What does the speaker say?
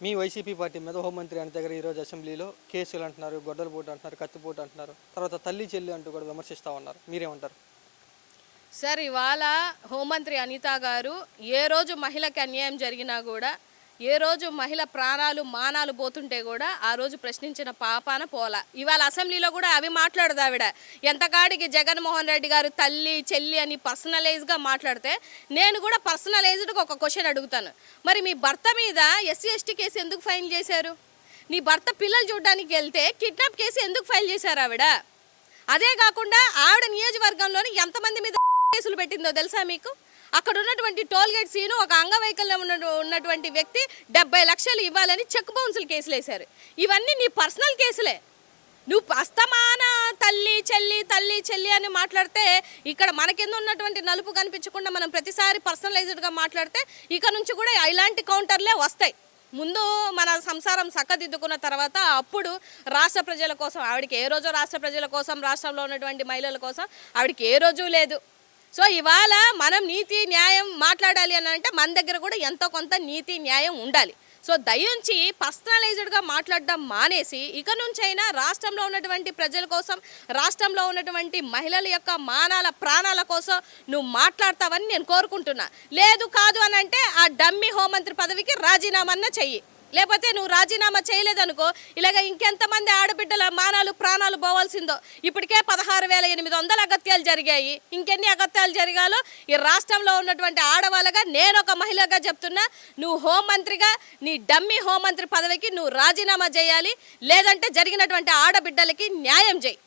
మీ YCP party మీద హోంమంత్రి అనిత గారు ఈరోజు అసెంబ్లీలో కేసులు అంటున్నారు, గొడ్డలపోటు అంటున్నారు, కత్తిపోటు అంటున్నారు, తర్వాత తల్లి చెల్లి అంటూ కూడా విమర్శిస్తూ ఉన్నారు. మీరేమంటారు? సార్ ఇవాళ హోంమంత్రి అనిత గారు ఏ రోజు మహిళకి అన్యాయం జరిగినా కూడా, ఏ రోజు మహిళ ప్రాణాలు మానాలు పోతుంటే కూడా ఆ రోజు ప్రశ్నించిన పాపాన పోలా. ఇవాళ అసెంబ్లీలో కూడా అవి మాట్లాడదు ఆవిడ. ఎంతకాడికి జగన్మోహన్ రెడ్డి గారు తల్లి చెల్లి అని పర్సనలైజ్గా మాట్లాడితే నేను కూడా పర్సనలైజ్డ్గా ఒక క్వశ్చన్ అడుగుతాను. మరి మీ భర్త మీద ఎస్సీ ఎస్టీ కేసు ఎందుకు ఫైల్ చేశారు? నీ భర్త పిల్లలు చూడడానికి వెళ్తే కిడ్నాప్ కేసు ఎందుకు ఫైల్ చేశారు ఆవిడ? అదే కాకుండా ఆవిడ నియోజకవర్గంలోని ఎంతమంది మీద కేసులు పెట్టిందో తెలుసా మీకు? అక్కడ ఉన్నటువంటి టోల్ గేట్ సీను ఒక అంగవైకల్యం ఉన్నటువంటి వ్యక్తి 70 లక్షలు ఇవ్వాలని చెక్ బౌన్సులు కేసులు వేశారు. ఇవన్నీ నీ పర్సనల్ కేసులే. నువ్వు అస్తమాన తల్లి చెల్లి అని మాట్లాడితే ఇక్కడ మనకింద ఉన్నటువంటి నలుపు కనిపించకుండా మనం ప్రతిసారి పర్సనలైజ్డ్గా మాట్లాడితే ఇక నుంచి కూడా ఇలాంటి కౌంటర్లే వస్తాయి. ముందు మన సంసారం చక్కదిద్దుకున్న తర్వాత అప్పుడు రాష్ట్ర ప్రజల కోసం, ఆవిడకి ఏ రోజు రాష్ట్ర ప్రజల కోసం, రాష్ట్రంలో ఉన్నటువంటి మహిళల కోసం ఆవిడకి ఏ రోజు లేదు. సో ఇవాళ మనం నీతి న్యాయం మాట్లాడాలి అని అంటే మన దగ్గర కూడా ఎంతో కొంత నీతి న్యాయం ఉండాలి. సో దయించి పర్సనలైజ్డ్గా మాట్లాడడం మానేసి ఇక నుంచైనా రాష్ట్రంలో ఉన్నటువంటి ప్రజల కోసం, రాష్ట్రంలో ఉన్నటువంటి మహిళల యొక్క మానాల ప్రాణాల కోసం నువ్వు మాట్లాడతావని నేను కోరుకుంటున్నా. లేదు కాదు అని అంటే ఆ డమ్మీ హోంమంత్రి పదవికి రాజీనామా చెయ్యి. లేకపోతే నువ్వు రాజీనామా చేయలేదనుకో, ఇలాగ ఇంకెంతమంది ఆడబిడ్డల మానాలు ప్రాణాలు పోవాల్సిందో. ఇప్పటికే 16,800 అగత్యాలు జరిగాయి. ఇంకెన్ని అగత్యాలు జరిగాలో ఈ రాష్ట్రంలో ఉన్నటువంటి ఆడవాళ్ళగా నేను ఒక మహిళగా చెప్తున్నా, నువ్వు హోంమంత్రిగా నీ డమ్మీ హోంమంత్రి పదవికి నువ్వు రాజీనామా చేయాలి. లేదంటే జరిగినటువంటి ఆడబిడ్డలకి న్యాయం చేయి.